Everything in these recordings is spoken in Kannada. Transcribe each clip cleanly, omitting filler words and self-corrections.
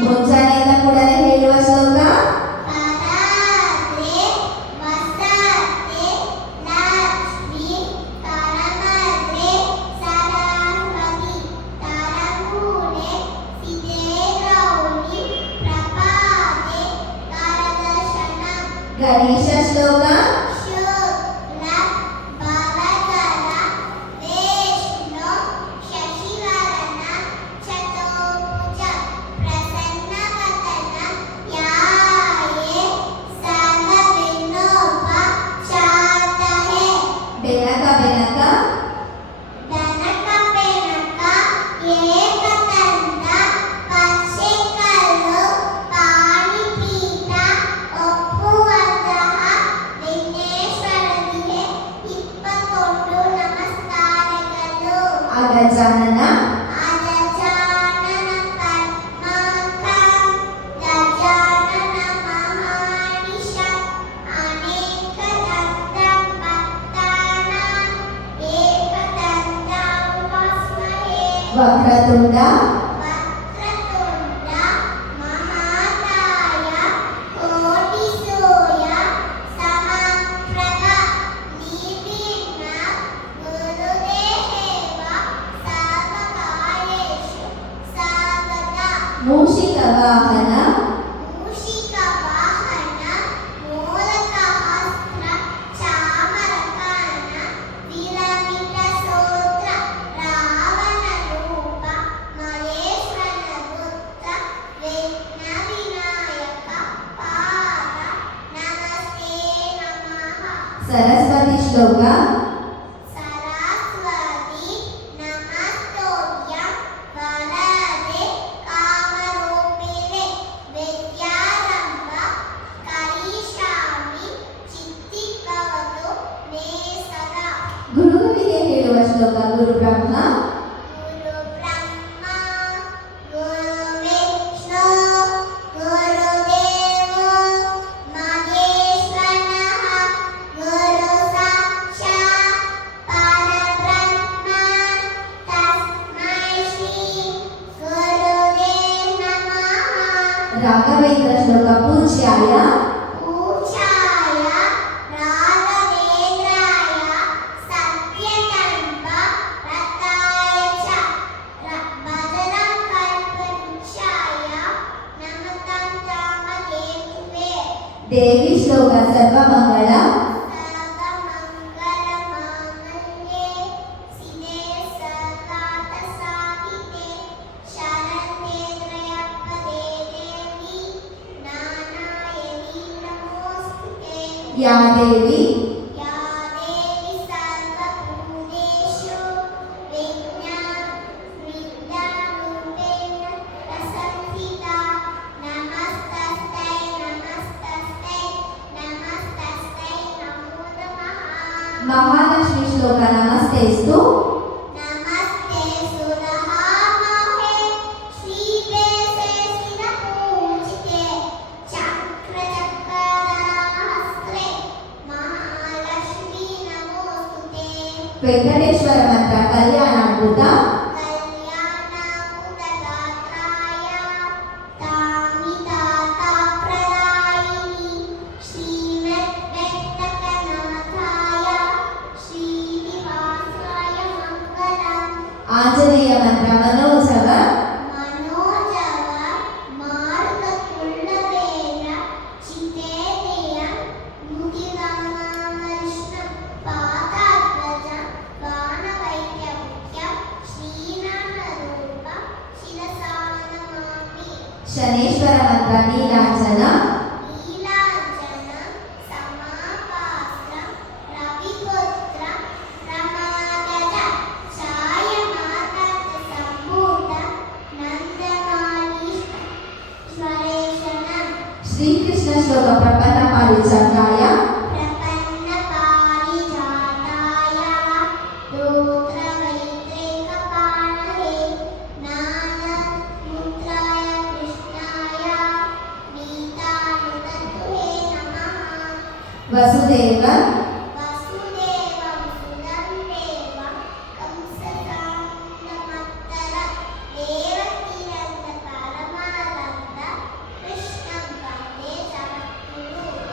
ಮುಂಜಾನೆ ಎದ್ದ ಕೂಡಲೇ ಹೇಳುವ ಶ್ಲೋಕ ಗಣೇಶ ಶ್ಲೋಕ ಬೆನಕ ಬೆನಕ ಅಗಜಾನನ ವಕ್ರತುಂಡ ಮೂಷಿಕ ವಾಹನ ಸರಸ್ವತಿ ಶ್ಲೋಕ ಗುರುವಿಗೆ ಹೇಳುವ ಶ್ಲೋಕ ಗುರು ಬ್ರಹ್ಮ ರಾಘವೇಂದ್ರ ಶ್ಲೋಕ ಪೂಜ್ಯಾಯ ದೇವಿ ಶ್ಲೋಕ ಸರ್ವಮಂಗಳ ಯಾ ದೇವಿ ಮಹಾಲಕ್ಷ್ಮಿ ಶ್ಲೋಕ ನಮಸ್ತೆಸ್ತು ವೆಂಕಟೇಶ್ವರ ಮಂತ್ರ ಕಲ್ಯಾಣಾದ್ಭುತ ಆಂಜನೇಯ ಮಂತ್ರ ಮನೋಜವ ಶನೇಶ್ವರ ಮಂತ್ರ ನೀಲಾಂಜನ ಶ್ರೀಕೃಷ್ಣ ಶ್ಲೋಕ ಪ್ರಪನ್ನ ಪಾರಿಜಾತಾಯ ವಸುದೇವ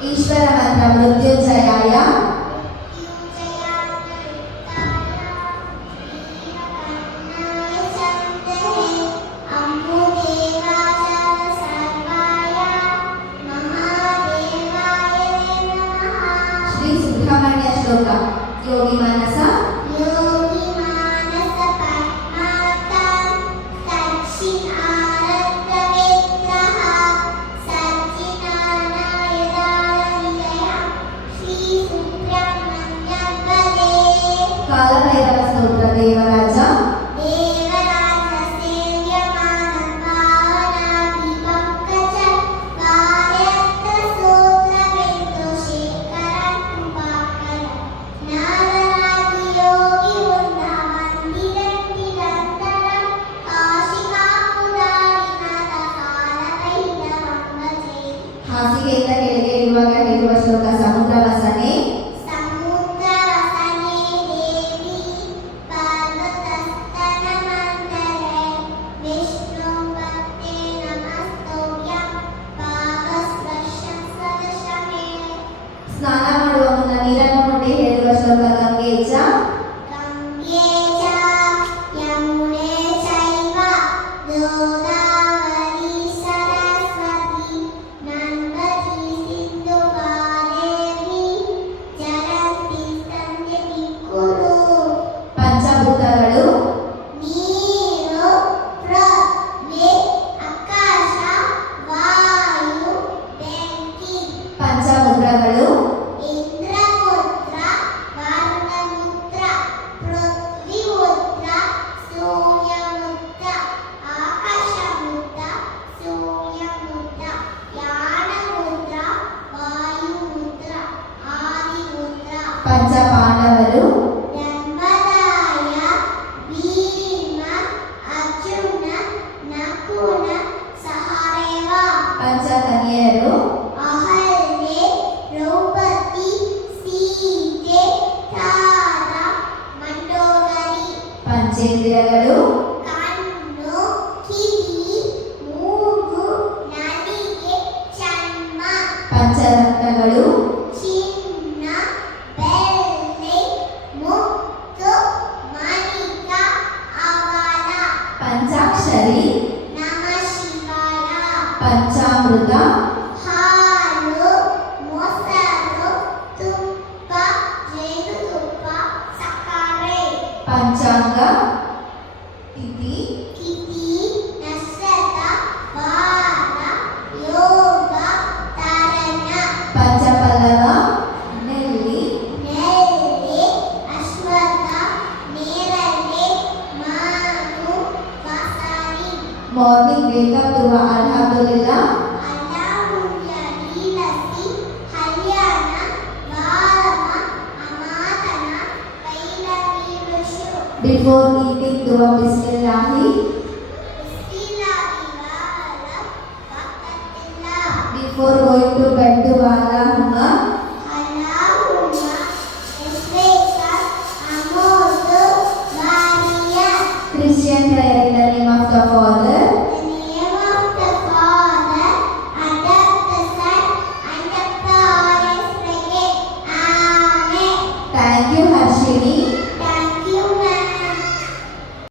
ಈಶ್ವರ ಮಂತ್ರ ಮೃತ್ಯುಂಜಯಾಯ ಶ್ರೀ ಸುಬ್ರಹ್ಮಣ್ಯ ಶ್ಲೋಕ ಯೋಗಿ ಮಾನಸ ಕಾಲಭೈರವ ಸ್ತೋತ್ರ ದೇವರಾಜ ಹಾಸಿಗೆಯಿಂದ ಕೆಳಗೆ ಇರುವಾಗ ಹೇಳುವ ಶ್ಲೋಕ ಸಮುದ್ರ ವಸನೆ ಸ್ನಾನ ಮಾಡುವ ಮುನ್ನ ನೀರನ್ನು ನೋಡಿ ಹೇಳುವ ಶ್ಲೋಕ ಗಂಗೇಚ ಪಂಚಭೂತಗಳು ಪಂಚಮುದ್ರಗಳು ಪಂಚಪಾಂಡವರು ಪಂಚಕನ್ಯರು ಪಂಚೇಂದ್ರಿಯಗಳು ಪಂಚರತ್ನಗಳು ಪಂಚಾಕ್ಷರಿ ಪಂಚಾಮೃತ ಪಂಚಾಂಗ ತಿಥಿ ಪಂಚಪಲ್ಲವ ನೆಲ್ಲಿ ಮಾರ್ನಿಂಗ್ ವೇಕಪ್ ಧ್ರುವ ಅಲ್ಹಮ್ದುಲಿಲ್ಲಾ ಬಿಫೋರ್ ಈಟಿಂಗ್ ಧ್ರುವ ಬಿಸ್ಮಿಲ್ಲಾಹಿ before going to bed Dhruva